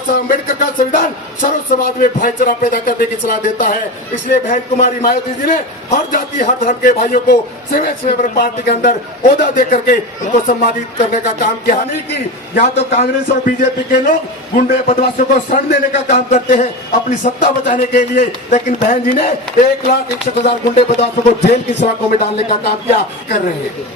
साहब अम्बेडकर का संविधान सर्व समाज में भाईचारा पैदा करने की सलाह देता है। इसलिए बहन कुमारी मायावती जी ने हर जाति हर धर्म के भाइयों को सेवा पार्टी के अंदर ओहदा दे करके उनको सम्मानित करने का काम किया। नहीं कि यहाँ तो कांग्रेस और बीजेपी के लोग गुंडे बदमाशों को शरण देने का काम करते हैं अपनी सत्ता बचाने के लिए, लेकिन बहन जी ने 1,61,000 गुंडे बदमाशों को जेल की सलाखों में डालने का काम किया कर रहे हैं।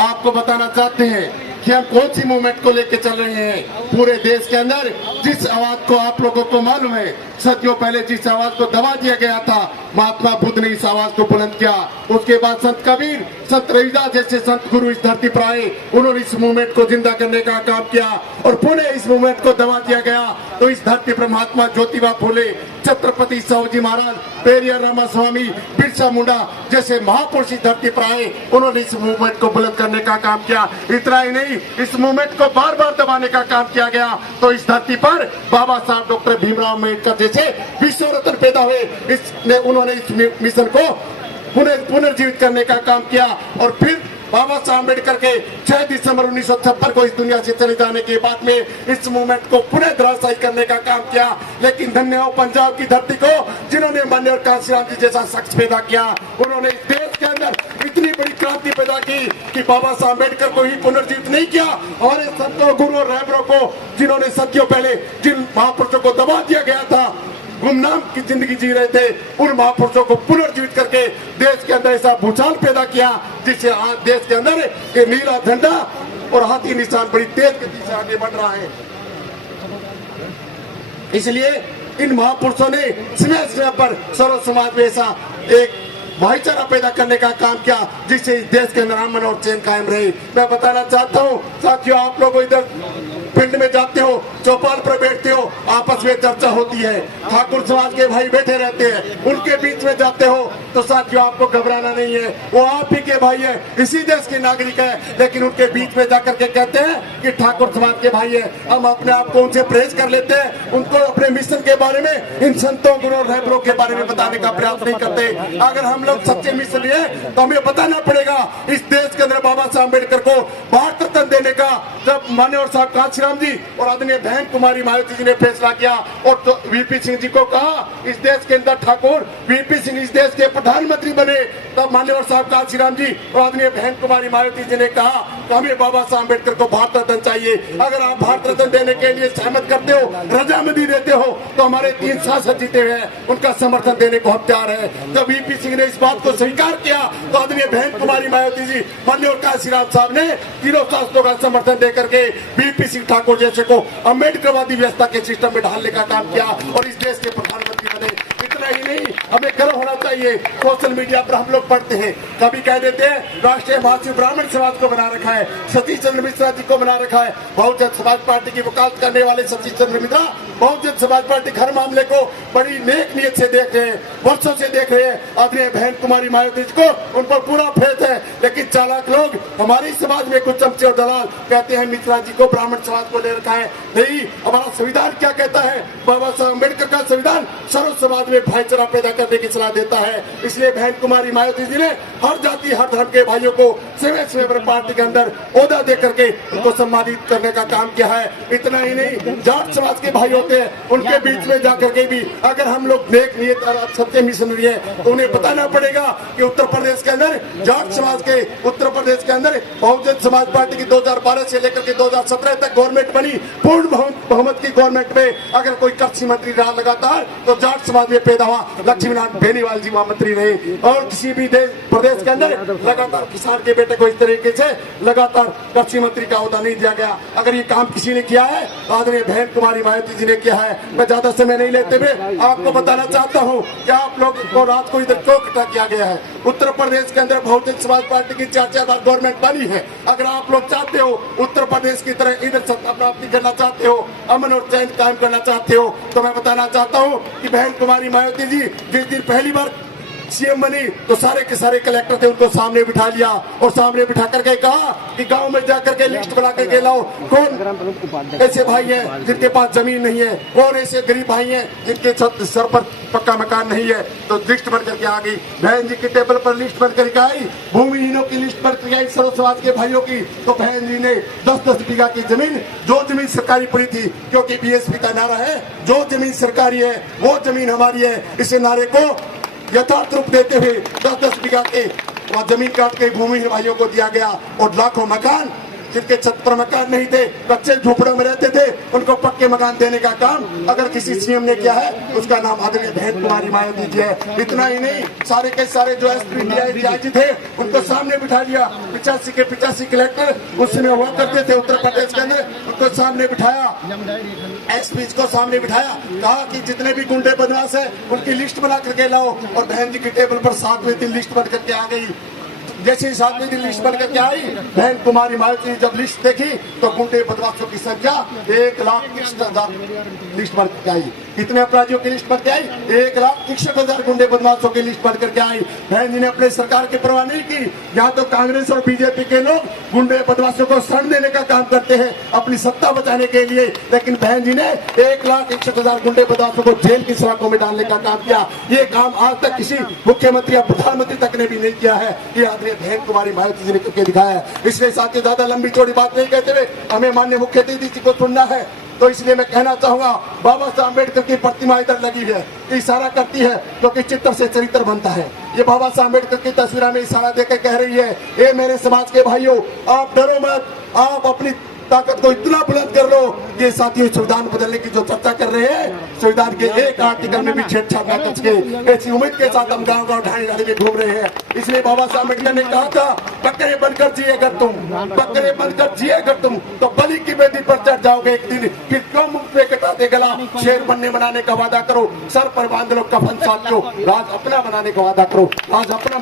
आपको बताना चाहते हैं कि हम कौन सी मूवमेंट को लेकर चल रहे हैं। पूरे देश के अंदर जिस आवाज को आप लोगों को मालूम है, सदियों पहले जिस आवाज को दबा दिया गया था, महात्मा बुद्ध ने इस आवाज को बुलंद किया। उसके बाद संत कबीर, संत रविदास जैसे संत गुरु इस धरती पर आए, उन्होंने इस मूवमेंट को जिंदा करने का काम किया और पुनः इस मूवमेंट को दबा दिया गया। तो इस धरती पर महात्मा ज्योतिबा फुले, छत्रपति साहूजी महाराज, पेरियार रामास्वामी, बिरसा मुंडा जैसे महापुरुष इस धरती पर आए, उन्होंने इस मूवमेंट को बुलंद करने का काम किया। इतना ही नहीं, इस मूवमेंट को बार बार दबाने का काम किया गया। तो इस धरती पर बाबा साहब डॉक्टर भीमराव अम्बेडकर जैसे विश्व रत्न पैदा हुए, उन्होंने इस मिशन को पुनर्जीवित करने का काम किया। और फिर बाबा साहब अम्बेडकर के 6 दिसंबर 1956 को इस दुनिया से चले जाने के बाद में इस मूवमेंट को पुनः धराशायी करने का काम किया। लेकिन धन्य हो पंजाब की धरती को, जिन्होंने माननीय कांशीराम जी जैसा शख्स पैदा किया। उन्होंने इस देश के अंदर इतनी बड़ी क्रांति पैदा की कि बाबा साहब अम्बेडकर को ही पुनर्जीवित नहीं किया, हमारे संतों, गुरु और रहबरों को, जिन्होंने सदियों पहले जिन महापुरुषों को दबा दिया गया था, गुमनाम की जिंदगी जी रहे थे, उन महापुरुषों को पुनर्जीवित करके देश के अंदर ऐसा भूचाल पैदा किया जिससे आज देश के अंदर ये नीला झंडा और हाथी निशान बड़ी तेज गति से आगे बढ़ रहा है। इसलिए इन महापुरुषों ने समय समय पर सर्व समाज में ऐसा एक भाईचारा पैदा करने का काम किया जिससे इस देश के अंदर अमन और चैन कायम रहे। मैं बताना चाहता हूँ साथियों, आप लोग इधर फील्ड में जाते हो, चौपाल पर बैठते हो, आपस में चर्चा होती है, ठाकुर समाज के भाई बैठे रहते हैं, उनके बीच में जाते हो तो साथियों आपको घबराना नहीं है, वो आप ही के भाई है, इसी देश के नागरिक है। लेकिन उनके बीच में जाकर के कहते हैं कि ठाकुर समाज के भाई है, हम अपने आप को उनसे प्रेज कर लेते हैं, उनको अपने मिशन के बारे में, इन संतों, गुरु और रहबरों के बारे में बताने का प्रयास नहीं करते। अगर हम लोग सच्चे मिशन है तो हमें बताना पड़ेगा इस देश के अंदर बाबा साहब अम्बेडकर को भारत रत्न देने का जब माननीय साहब कांशीराम जी और आदरणीय बहन कुमारी मायावती जी ने फैसला किया और तो वीपी सिंह जी को कहा इस देश के अंदर ठाकुर वीपी सिंह इस देश के प्रधानमंत्री बने, तब माननीय साहब कांशीराम जी और आदरणीय बहन कुमारी मायावती जी ने कहा कि हमें बाबा साहब अम्बेडकर को भारत रत्न चाहिए। अगर आप भारत रत्न देने के लिए सहमत करते हो, रजामंदी देते हो, तो हमारे 3 सांसद जीते हुए हैं, उनका समर्थन देने को हम तैयार है। जब वीपी सिंह ने इस बात को स्वीकार किया तो आदरणीय बहन कुमारी मायावती जी, माननीय कांशीराम साहब ने तीनों सांसदों का समर्थन देकर के वीपी सिंह ठाकुर जैसे को अम्बेडकरवादी व्यवस्था के सिस्टम में ढालने का काम किया और इस देश के प्रधानमंत्री बने। इतना ही नहीं, हमें गर्व होना चाहिए। सोशल मीडिया पर हम लोग पढ़ते हैं, कभी कह देते हैं राष्ट्रीय महासचिव ब्राह्मण समाज को बना रखा है, सतीश चंद्र मिश्रा जी को बना रखा है। बहुजन समाज पार्टी की वकालत करने वाले सतीश चंद्र मिश्रा बहुजन समाज पार्टी हर मामले को बड़ी नेक नियत से देख रहे हैं, वर्षों से देख रहे हैं। आदरणीय बहन कुमारी मायावती जी को उन पर पूरा फेथ है, लेकिन चालाक लोग हमारे समाज में कुछ चमचे और दलाल कहते हैं मिश्रा जी को ब्राह्मण समाज को ले रखा है। नहीं, हमारा संविधान क्या कहता है? बाबा साहब अम्बेडकर का संविधान सर्व समाज में भाईचारा पैदा करने की सलाह देता है। इसलिए बहन कुमारी मायावती जी ने हर जाति हर धर्म के भाइयों को सेवा पार्टी के अंदर ओहदा दे करके उनको सम्मानित करने का काम किया है। इतना ही नहीं, जाट समाज के भाई होते हैं, उनके बीच में जाकर के भी अगर हम लोग नेक नियत और सत्य मिशनरी है तो उन्हें बताना पड़ेगा कि उत्तर प्रदेश के अंदर जाट समाज के, उत्तर प्रदेश के अंदर बहुजन समाज पार्टी की 2012 से लेकर के 2017 तक गवर्नमेंट बनी, पूर्ण बहुमत की गवर्नमेंट में अगर कोई कृषि मंत्री रहा लगातार तो जाट समाज में पैदा हुआ लक्ष्मीनारायण बेनीवाल जी वहां मंत्री रहे। और किसी भी प्रदेश के अंदर लगातार किसान के बेटे को इस तरीके से लगातार कृषि मंत्री का ओहदा नहीं दिया गया। अगर ये काम किसी ने किया है तो आदरणीय बहन कुमारी मायावती जी ने किया है। मैं ज्यादा समय नहीं लेते हुए आपको बताना चाहता हूँ कि आप लोग को रात को इधर क्यों इकट्ठा किया गया है। उत्तर प्रदेश के अंदर बहुजन समाज पार्टी की 4 बार गवर्नमेंट बनी है। अगर आप लोग चाहते हो उत्तर प्रदेश की तरह इधर सत्ता प्राप्ति करना चाहते हो, अमन और चैन कायम करना चाहते हो, तो मैं बताना चाहता हूँ कि बहन कुमारी मायावती जी जिस दिन पहली बार सीएम बनी तो सारे के सारे कलेक्टर थे, उनको सामने बिठा लिया और सामने बिठा करके कहा कि गांव में जाकर के लिस्ट बना करके लाओ कौन ऐसे भाई हैं जिनके पास जमीन नहीं है, कौन ऐसे गरीब भाई हैं जिनके सर पर पक्का मकान नहीं है। तो लिस्ट बन करके आ गई, बहन जी की टेबल पर लिस्ट बन करके आई, भूमिहीनों की लिस्ट बन करके आई, सर्व समाज के भाइयों की। तो बहन जी ने 10-10 बीघा की जमीन, जो जमीन सरकारी पड़ी थी, क्योंकि बीएसपी का नारा है जो जमीन सरकारी है वो जमीन हमारी है, इस नारे को यथार्थ रूप देते हुए 10-10 बीघा के वहाँ जमीन काट के भूमिहीन भाइयों को दिया गया। और लाखों मकान जिनके छत पर मकान नहीं थे, कच्चे झोपड़ों में रहते थे, उनको पक्के मकान देने का काम अगर किसी सीएम ने किया है उसका नाम आदरणीय बहन कुमारी मायावती जी है। इतना ही नहीं, सारे के सारे जो एसपी डीआईजी थे उनको सामने बिठा लिया। 85 के 85 कलेक्टर उस समय हुआ करते थे उत्तर प्रदेश के अंदर, उनको सामने बिठाया, एसपी को सामने बिठाया, कहा कि जितने भी गुंडे बदमाश है उनकी लिस्ट बना करके लाओ। और बहन जी की टेबल पर 7वें दिन लिस्ट बन करके आ गई। जैसे ही 7वें दिन लिस्ट बन करके आई, बहन कुमारी मायावती ने जब लिस्ट देखी तो गुंडे बदमाशों की संख्या 1,61,000 लिस्ट बन करके आई। कितने अपराधियों की लिस्ट बन के आई? 1,61,000 गुंडे बदमाशों की लिस्ट बन करके आई। बहन जी ने अपने सरकार की परवाह नहीं की। यहाँ तो कांग्रेस और बीजेपी के लोग गुंडे बदमाशों को शरण देने का काम करते हैं अपनी सत्ता बचाने के लिए, लेकिन बहन जी ने 1,61,000 गुंडे बदमाशों को जेल की सलाखों में डालने का काम किया। ये काम आज तक किसी मुख्यमंत्री या प्रधानमंत्री तक ने भी नहीं किया है, ये आदरणीय बहन कुमारी मायावती जी ने करके दिखाया है। इसलिए साथ ही ज्यादा लंबी चौड़ी बात नहीं कहते हुए हमें माननीय मुख्य अतिथि जी को सुनना है, तो इसलिए मैं कहना चाहूंगा बाबा साहब अम्बेडकर की प्रतिमा इधर लगी है, इशारा करती है क्योंकि चित्र से चरित्र बनता है। ये बाबा साहब अम्बेडकर की तस्वीर में इशारा देकर कह रही है, ये मेरे समाज के भाइयों आप डरो मत, आप अपनी ताकत को इतना बुलंद कर लो। ये साथियों संविधान बदलने की जो चर्चा कर रहे हैं, संविधान के एक आर्टिकल में भी छेड़छाड़ न करके ऐसी उम्मीद के साथ हम गांव-गांव ढाणी में घूम रहे हैं। इसलिए बाबा साहब अम्बेडकर ने कहा था बकरे बनकर जिए अगर तुम, बकरे बनकर जिए अगर तुम तो बलि की बेदी पर चढ़ जाओगे एक दिन, फिर क्यों मुंह पे कटाते गला, शेर बनने बनाने का वादा करो, सर पर बांध लो कफन साथियों, राज अपना बनाने का वादा करो। आज अपना